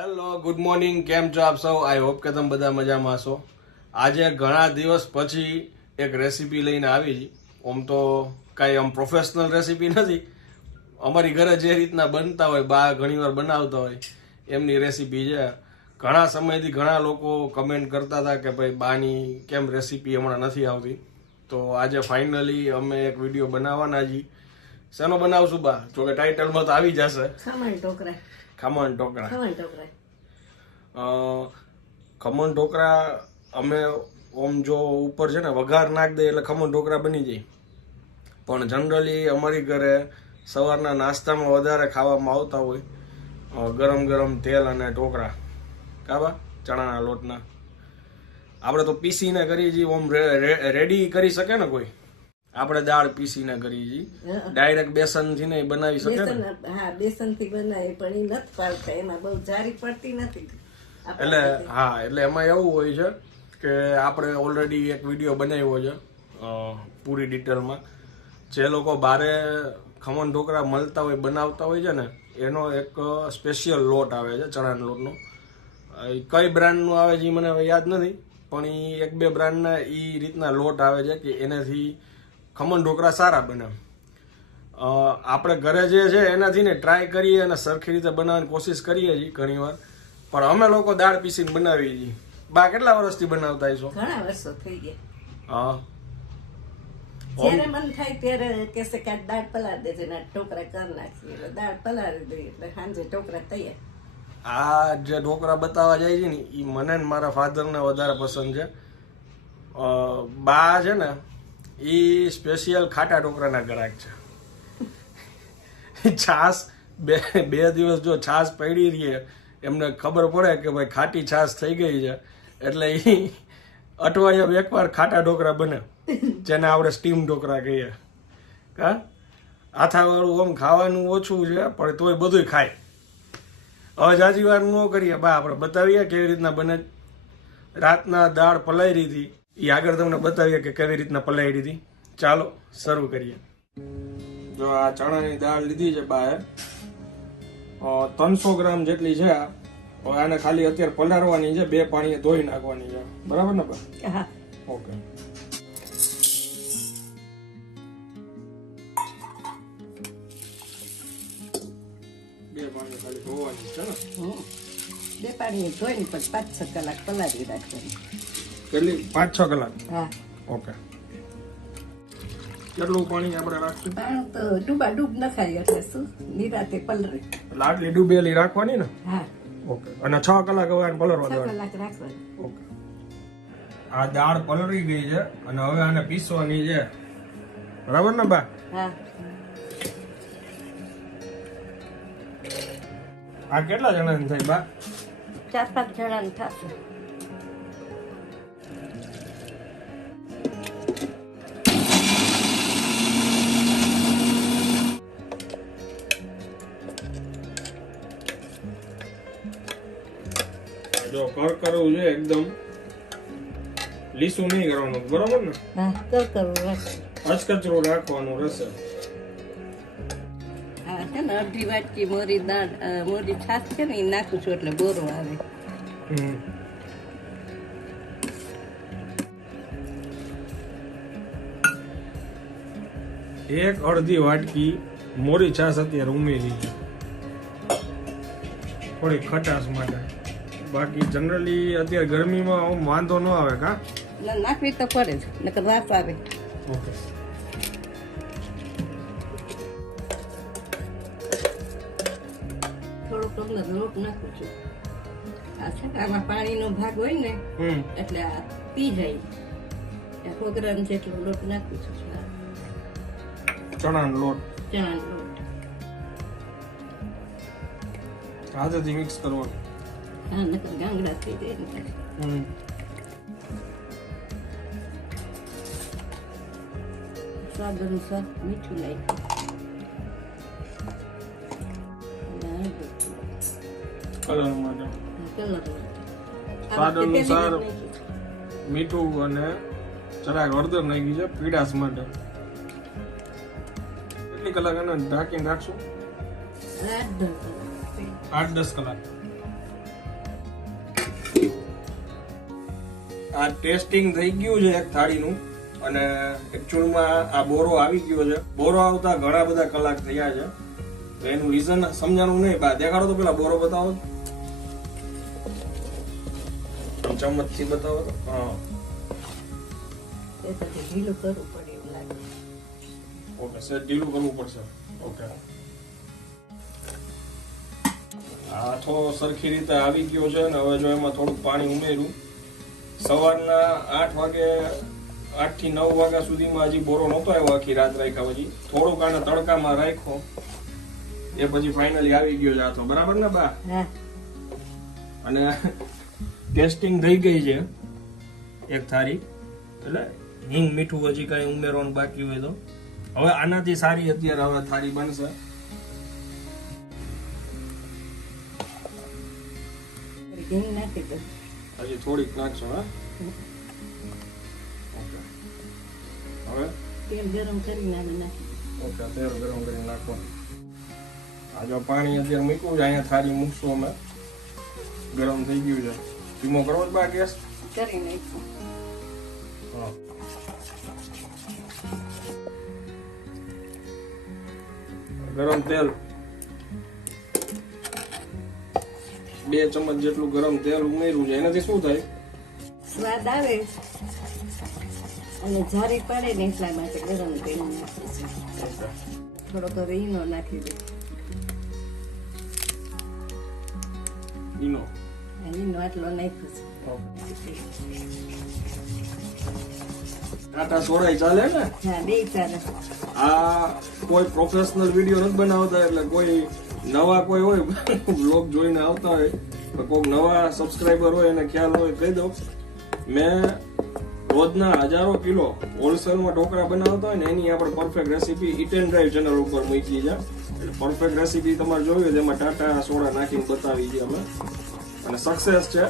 Hello, good morning. કેમ છો આપ સૌ? આઈ હોપ કે તમે બધા મજામાં છો. આજે ઘણા દિવસ પછી એક રેસીપી લઈને આવી છે. આમ તો કાંઈ આમ પ્રોફેશનલ રેસીપી નથી, અમારી ઘરે જે રીતના બનતા હોય, બા ઘણીવાર બનાવતા હોય એમની રેસીપી છે. ઘણા સમયથી ઘણા લોકો કમેન્ટ કરતા હતા કે ભાઈ બાની કેમ રેસીપી હમણાં નથી આવતી. તો આજે ફાઇનલી અમે એક વિડીયો બનાવવાના છીએ. શેનો બનાવશું બા? જોકે ટાઇટલમાં તો આવી જશે, ખમણ ઢોકળા. ખમણ ઢોકળા અમે ઓમ જો ઉપર છે ને વઘાર નાખ દઈએ એટલે ખમણ ઢોકળા બની જાય. પણ જનરલી અમારી ઘરે સવારના નાસ્તામાં વધારે ખાવામાં આવતા હોય ગરમ ગરમ તેલ અને ઢોકળા કાબા ચણાના લોટના. આપણે તો પીસીને કરીએ છીએ, ઓમ રેડી કરી શકે ને કોઈ? આપણે દાળ પીસીને કરીએ છીએ, ડાયરેક્ટ બેસન થી નહીં બનાવી શકે ને? હા, બેસન થી બનાવે પણ એ નથી પાડતા, એમાં બહુ જારી પડતી નથી. એટલે હા, એટલે એમાં એવું હોય છે કે આપણે ઓલરેડી એક વિડીયો બનાવ્યો છે પૂરી ડિટેલમાં. જે લોકો બારે ખમણ ઢોકળા મળતા હોય બનાવતા હોય છે ને, એનો એક સ્પેશિયલ લોટ આવે છે ચણાના લોટનો. કઈ બ્રાન્ડનું આવે છે એ મને યાદ નથી, પણ એ એક બે બ્રાન્ડના એ રીતના લોટ આવે છે કે એનાથી ખમણ ઢોકળા સારા બને. આપણે ઘરે જે છે એનાથી ને ટ્રાય કરીએ અને સરખી રીતે બનાવવાની કોશિશ કરીએ છીએ ઘણીવાર, પણ અમે લોકો દાળ પીસીને બનાવીએ છીએ. બા કેટલા વર્ષથી બનાવતા છો? ઘણા વર્ષો થઈ ગયા. હા, જ્યારે મન થાય ત્યારે કેસે કે દાળ પલાળી દેજે ને ઢોકળા કરી નાખીએ, એટલે દાળ પલાળી દઈએ એટલે સાંજે ઢોકળા તૈયાર. આ જે ઢોકળા બતાવવા જાય છે ને એ મને ને મારા ફાધરને વધારે પસંદ છે. બા છે ને એ સ્પેશિયલ ખાટા ઢોકળાના ગ્રાહક છે. છાસ બે દિવસ જો છાસ પડી રહીએ, એમને ખબર પડે કે ભાઈ ખાટી છાસ થઈ ગઈ છે, એટલે એ અઠવાડિયામાં એકવાર ખાટા ઢોકળા બને, જેને આપણે સ્ટીમ ઢોકળા કહીએ. કા આથાવાળું આમ ખાવાનું ઓછું છે પણ તોય બધું ખાય. હવે જાજી વાર ન કરીએ બા, આપણે બતાવીએ કેવી રીતના બને. રાતના દાળ પલાળી હતી એ આગળ તમને બતાવીએ કે કેવી રીતના પલાળી હતી. ચાલો શરૂ કરીએ. જો આ ચણાની દાળ લીધી છે બાએ, 300 ગ્રામ જેટલી છે. હવે આને ખાલી અત્યારે પલાળવાની છે, 2 પાણીએ ધોઈ નાખવાની છે, બરાબર ને બા? હા, ઓકે. બે પાણી ખાલી ધોવાની છે ને? 2 પાણીએ ધોઈને પછી 5-6 કલાક પલાળી રાખવાની. કેટલી? 5-6 કલાક? હા. ઓકે. કેટલું પાણી આપણે રાખશું? પાણી તો ડૂબા ડૂબ નખાય એટલે શું નિરાતે પલરે. લાડલી ડૂબેલી રાખવાની ને? હા. ઓકે. અને 6 કલાક હવે આને પલળવા 6 દેવાની? કલાક રાખવાની. ઓકે. આ દાળ પલળી ગઈ છે અને હવે આને પીસવાની છે, બરાબર ને બા? હા. આ કેટલા જણાની થઈ બા? 4-5 જણાની થશે. જો કરવું છે, એકદમ લીસું નહીં કરવાનું, બરાબર ને? હા, કરવું રાખે. અચકચરું રાખવાનું રહેશે. હા, છે ને અડધી વાટકી મોરી દાળ મોરી છાશ છે ને એ નાખું છું એટલે બોરો આવે. એક અડધી વાટકી મોરી છાશ અત્યારે ઉમેરી છે થોડી ખટાશ માટે. બાકી જનરલી અત્યારે ગરમીમાં આમ વાંધો ન આવે કા? નાખવી તો પડે જ, નકર વાસ આવે. ઓકે. થોડોક તમને લોટ નાખું છું. આ છે ને આમાં પાણીનો ભાગ હોય ને એટલે આ પી જાય. 100 ગ્રામ જેટલો લોટ નાખું છું. ચણાનો લોટ? ચણાનો લોટ હાથેથી મિક્સ કરવાનો? હા, નકર ગાંગડા થઈ જાય ને. સ્વાદ અનુસાર મીઠું નાખ્યું. કલર માટે? કલર સ્વાદ અનુસાર મીઠું અને જરાક હળદર નાખી છે પીડાશ માટે. કેટલી કલાક એને ઢાંકીને રાખશું? 8-10 કલાક. 8-10 કલાક. આ ટેસ્ટિંગ થઈ ગયું છે એક થાળીનું અને એકચ્યુઅલમાં આ બોરો આવી ગયો છે. બોરો આવતા ઘણા બધા કલાક થયા છે. તો એનું રીઝન સમજાણું નહીં. બા દેખાડો તો પેલા બોરો બતાવો, ચમચથી બતાવો તો. હા એ પછી ઢીલું કરવું પડે એવું લાગે. ઓકે સર, ઢીલું કરવું પડશે. ઓકે, આથો સરખી રીતે આવી ગયો છે ને હવે જો એમાં થોડુંક પાણી ઉમેર્યું. સવારના 8 વાગે 8 થી 9 વાગ્યા સુધીમાં હજી બોરો નહોતો આવ્યો, આખી રાત રાખ્યા પછી થોડુંક આને તડકામાં રાખ્યો એ પછી ફાઇનલી આવી ગયો છે આથો. બરાબર ને બા? હા, અને ટેસ્ટિંગ થઈ ગઈ છે એક થાળી. એટલે હિંગ મીઠું હજી કઈ ઉમેરવાનું બાકી હોય તો હવે આનાથી સારી અત્યારે હવે થાળી બનશે. ઘી નાખી દો. હજી થોડીક નાખશો. હા, ઓકે. હવે તેલ ગરમ કરીને આવી નાખી. ઓકે, તેલ ગરમ કરીને નાખો. આ જો પાણી અત્યારે મૂક્યું છે, અહીંયા થાળી મૂકશું અમે. ગરમ થઈ ગયું છે. ધીમો કરવો જ બા ગેસ? કરી નાખું. હા, ગરમ તેલ 2 ચમચ જેટલું ગરમ તેલ ઉમેર્યું છે. એનાથી શું થાય? સ્વાદ આવે અને જારી પડે ને એટલા માટે ગરમ તેલ નાખું છું. થોડોક હવે ઈનો નાખી દે. ઈનો આટલો નાખ્યો છે. ટાટા સોડાય ચાલે ને? હા, બે ચાલે. આ કોઈ પ્રોફેશનલ વિડીયો નથી બનાવતા, એટલે કોઈ નવા કોઈ હોય બ્લોગ જોઈને આવતા હોય તો કોઈ નવા સબસ્ક્રાઇબર હોય એને ખ્યાલ હોય કહી દો. મેં રોજના હજારો કિલો હોલસેલમાં ઢોકળા બનાવતા હોય ને એની આપણે perfect recipe it and drive channel ઉપર મૂકી છે. એટલે પરફેક્ટ રેસીપી તમારે જોઈ હોય તેમાં ટાટા સોડા નાખીને બતાવી છે અમે, અને સક્સેસ છે.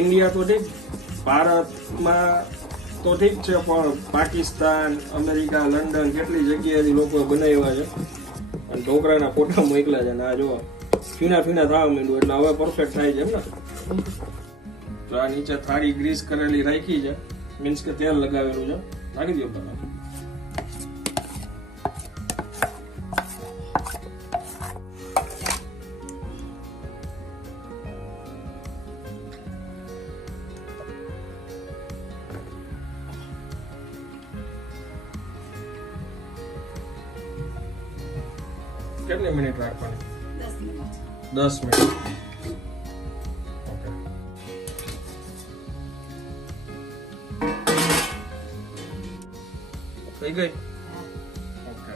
ઇન્ડિયા તો ઠીક, ભારતમાં તો ઠીક છે, પણ પાકિસ્તાન, અમેરિકા, લંડન કેટલી જગ્યાએથી લોકોએ બનાવ્યા છે અને ઢોકળાના ફોટા મોકલ્યા છે. અને આ જો ફીણા ફીણા થવા માંડ્યું એટલે હવે પરફેક્ટ થાય છે એમ ને. તો આ નીચે થાળી ગ્રીસ કરેલી રાખી છે, મીન્સ કે તેલ લગાવેલું છે. નાખી દો તમે. કેટલી મિનિટ રાખવાની? 10 મિનિટ. 10 મિનિટ. ઓકે, થઈ ગઈ. ઓકે,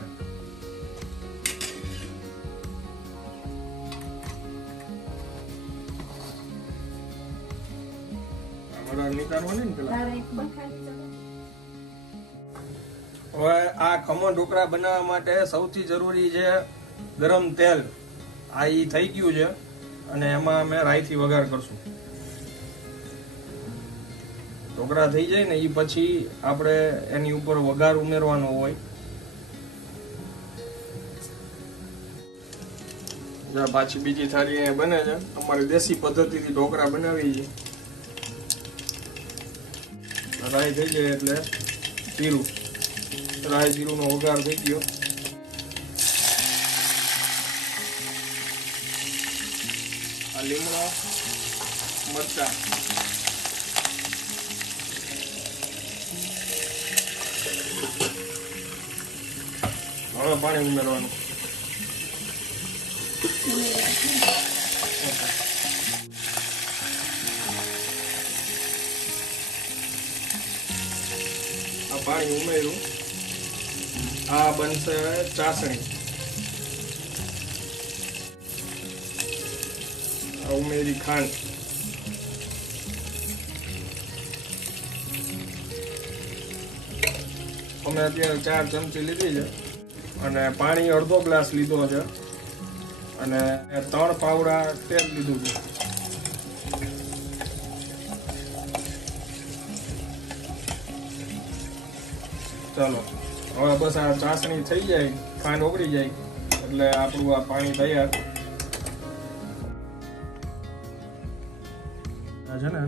આમાં નીકાળવાની ને પેલા. તારે એક બખાડી દો. હવે આ ખમણ ઢોકળા બનાવવા માટે સૌથી જરૂરી છે ગરમ તેલ. આ ઈ થઈ ગયું છે અને એમાં અમે રાઈથી વઘાર કરશું. ઢોકળા થઈ જાય ને એ પછી આપણે એની ઉપર વઘાર ઉમેરવાનો હોય. પાછી બીજી થાળી અહીંયા બને છે. અમારી દેશી પદ્ધતિથી ઢોકળા બનાવી છે. રાઈ થઈ જાય એટલે જીરું, રાઈ જીરુંનો વઘાર થઈ ગયો. આ લીમડો, મરચા, હવે પાણી ઉમેરવાનું. આ પાણી ઉમેર્યું. આ બનશે ચાસણી. આ ઉમેરી ખાંડ. અમે અત્યારે 4 ચમચી લીધી છે અને પાણી અડધો ગ્લાસ લીધો છે અને 3 પાવડા તેલ લીધું છે. ચાલો હવે બસ આ ચાસણી થઈ જાય, ખાંડ ઓગળી જાય એટલે આપણું આ પાણી તૈયાર. આ છે ને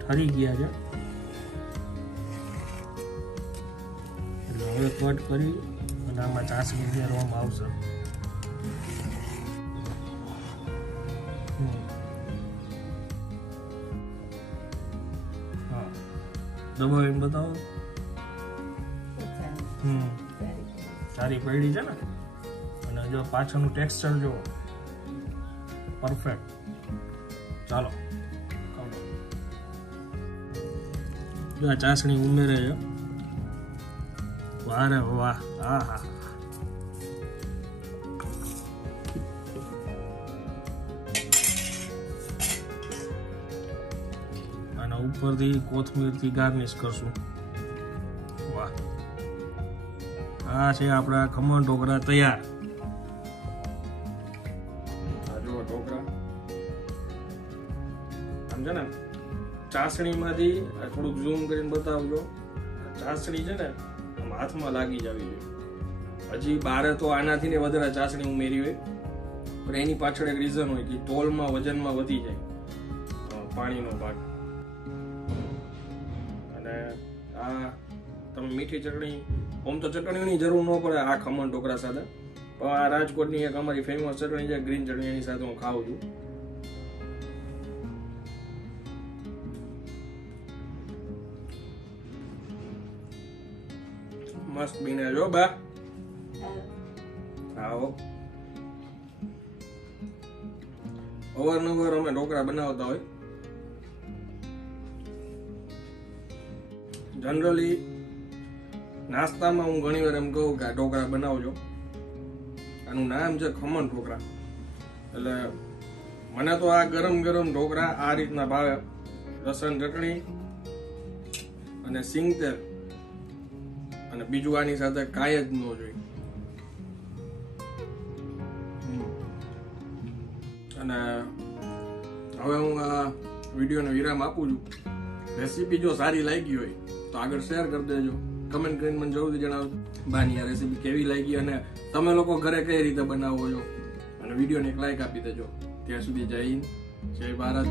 ઠરી ગયા છે હવે કટ કરી અને આમાં ચાસણી ઉમેરવામાં આવશે. હા, દબાવીને બતાવો. સારી પડી છે ને. અને જો પાછળનું ટેક્સચર જો પરફેક્ટ. ચાલો જો આ ચાસણી ઉમેરે છે. વાહ રે વાહ. હા હા, અને ઉપરથી કોથમીરથી ગાર્નિશ કરશું. વાહ, આ છે આપણા ખમણ ઢોકળા તૈયાર. આ જુઓ ઢોકળા. આમ છે ને ચાસણીમાંથી થોડુંક ઝૂમ કરીને બતાવજો. ચાસણી છે ને આમ હાથમાં લાગી જવી જોઈએ. હજી બારે તો આનાથી ને વધારે ચાસણી ઉમેરી હોય, પણ એની પાછળ એક રીઝન હોય કે તોલમાં વજનમાં વધી જાય પાણીનો ભાગ. અને આ તમે મીઠી ચટણી, આમ તો ચટણીની જરૂર ન પડે આ ખમણ ઢોકળા સાથે, પણ આ રાજકોટની એક અમારી ફેમસ ચટણી છે ગ્રીન ચટણી, એની સાથે હું ખાઉં છું. મસ્ત બીને જો બા. આવો અવારનવાર અમે ઢોકળા બનાવતા હોય. જનરલી નાસ્તામાં હું ઘણી વાર એમ કહું કે આ ઢોકળા બનાવજો. આનું નામ છે ખમણ ઢોકળા. એટલે મને તો આ ગરમ ગરમ ઢોકળા આ રીતના ભાવે. લસણ ચટણી અને સિંગ તેલ, અને બીજું આની સાથે કાંઈ જ ન જોઈએ. અને હવે હું આ વિડીયોને વિરામ આપું છું. રેસીપી જો સારી લાગી હોય તો આગળ શેર કરી દેજો. કમેન્ટ કરીને મને જરૂરથી જણાવજો બાની આ રેસીપી કેવી લાગી અને તમે લોકો ઘરે કઈ રીતે બનાવો છો. અને વિડીયોને એક લાઈક આપી દેજો. ત્યાં સુધી જય હિન્દ, જય ભારત.